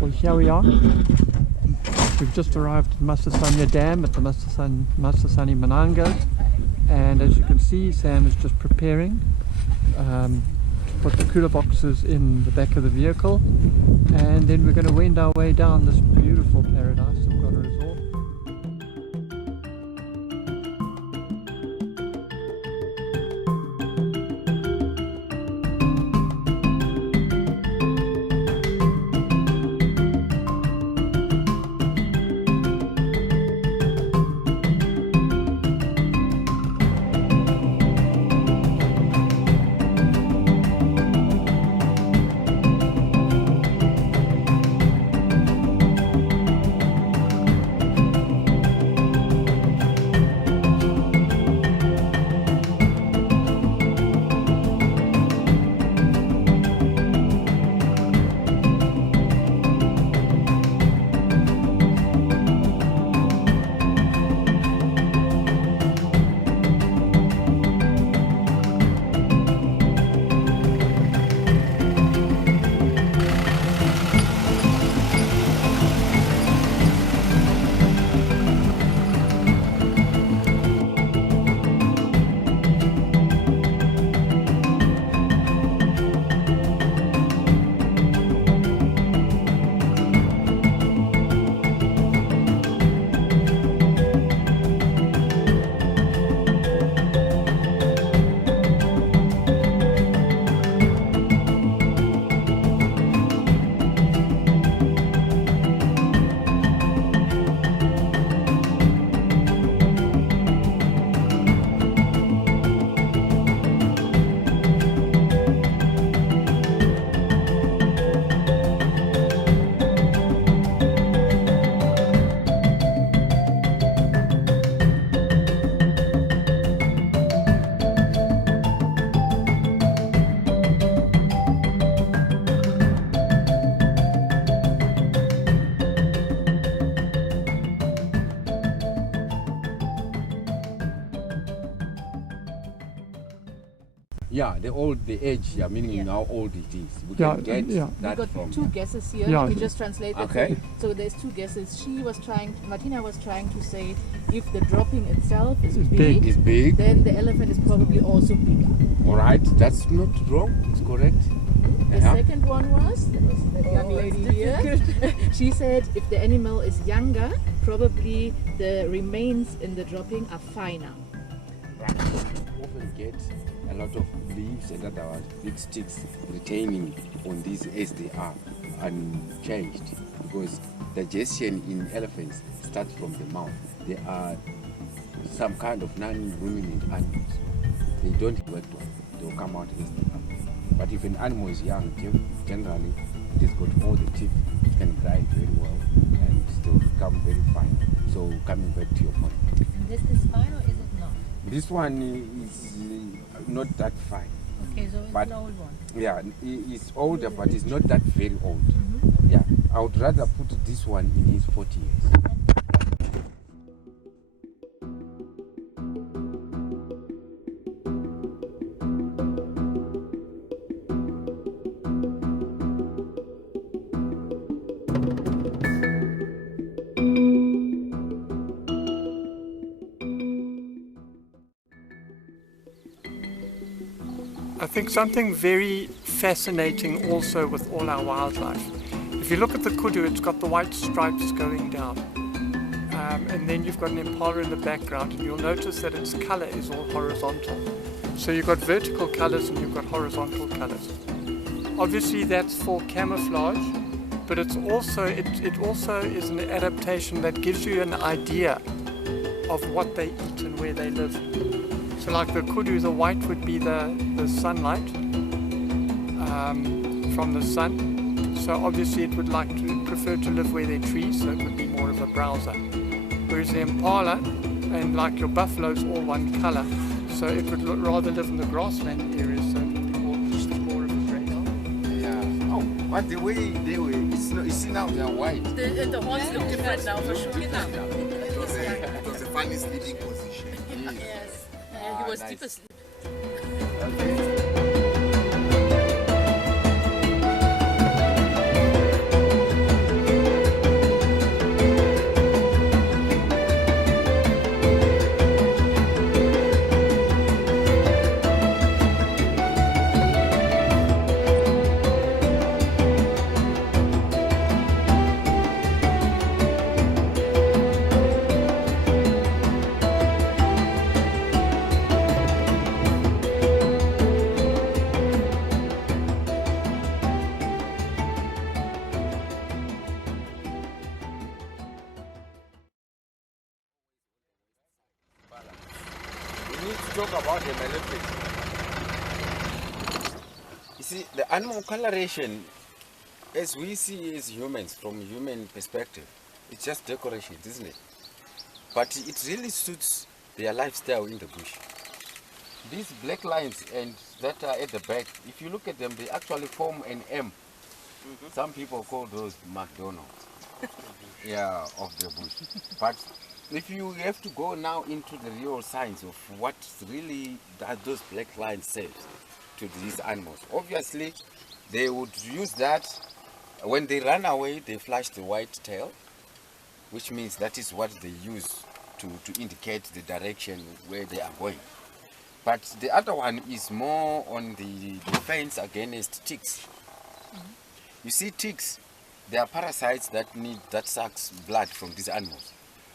Well, here we are. We've just arrived at Masasanya Dam at the Masasani Manangas, and as you can see, Sam is just preparing to put the cooler boxes in the back of the vehicle, and then we're going to wend our way down this beautiful paradise of Gonarezhou. Yeah, the age, meaning how old it is. We can get that we got from two guesses here. Yeah. We just translate it. Okay. So there's two guesses. Martina was trying to say if the dropping itself is big, It's big. then the elephant is probably also bigger. All right, that's not wrong. It's correct. The second one was that young lady here. She said if the animal is younger, probably the remains in the dropping are finer. You often get a lot of leaves and other big sticks retaining on these as they are unchanged, because digestion in elephants starts from the mouth. They are some kind of non-ruminant animals. They don't work well. They will come out as they are. But if an animal is young, generally it has got all the teeth, it can grind very well and still become very fine. So coming back to your point. And this is fine or is it not? This one is not that fine. Okay, so it's But- an old one. Yeah, it's older, but it's not that very old. Mm-hmm. Yeah, I would rather put this one in his 40 years. I think something very fascinating also with all our wildlife. If you look at the kudu, it's got the white stripes going down. And then you've got an impala in the background, and you'll notice that its color is all horizontal. So you've got vertical colors and you've got horizontal colors. Obviously that's for camouflage, but it also is an adaptation that gives you an idea of what they eat and where they live. So like the kudu, the white would be the sunlight from the sun. So obviously it would prefer to live where there are trees, so it would be more of a browser. Whereas the impala and like your buffalo is all one color, so it would rather live in the grassland areas, so it would be more of a grazer. Yeah. Oh, but the way they were, it's now they are white. The horns look different now for sure. It was the funny sleeping position. Yes. He was nice. deep asleep. talk about the malefics. You see, the animal coloration, as we see as humans, from human perspective, it's just decorations, isn't it? But it really suits their lifestyle in the bush. These black lines and that are at the back, if you look at them, they actually form an M. Some people call those McDonald's. Yeah, of the bush. But if you have to go now into the real science of what really does those black lines serve to these animals, obviously they would use that. When they run away, they flash the white tail, which means that is what they use to indicate the direction where they are going. But the other one is more on the defense against ticks. You see, ticks, they are parasites that sucks blood from these animals.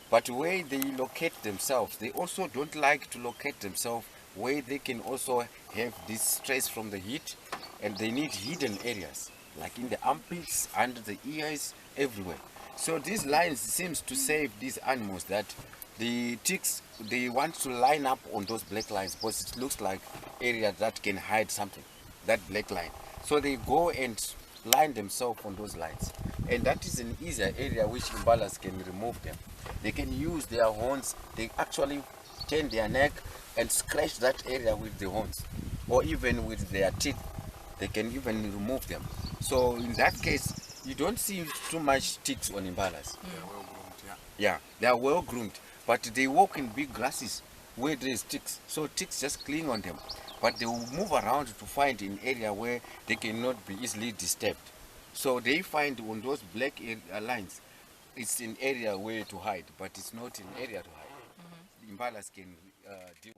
But where they locate themselves, they also don't like to locate themselves where they can also have this stress from the heat, and they need hidden areas, like in the armpits, under the ears, everywhere. So these lines seems to save these animals, that the ticks, they want to line up on those black lines because it looks like area that can hide something, that black line. So they go and line themselves on those lines. And that is an easier area which impalas can remove them. They can use their horns, they actually turn their neck and scratch that area with the horns, or even with their teeth. They can even remove them. So in that case, you don't see too much ticks on impalas. They are well groomed, yeah. Yeah, they are well groomed, but they walk in big grasses where there is ticks. So ticks just cling on them, but they will move around to find an area where they cannot be easily disturbed. So they find on those black lines, it's an area where to hide, but it's not an area to hide. Impalas can deal.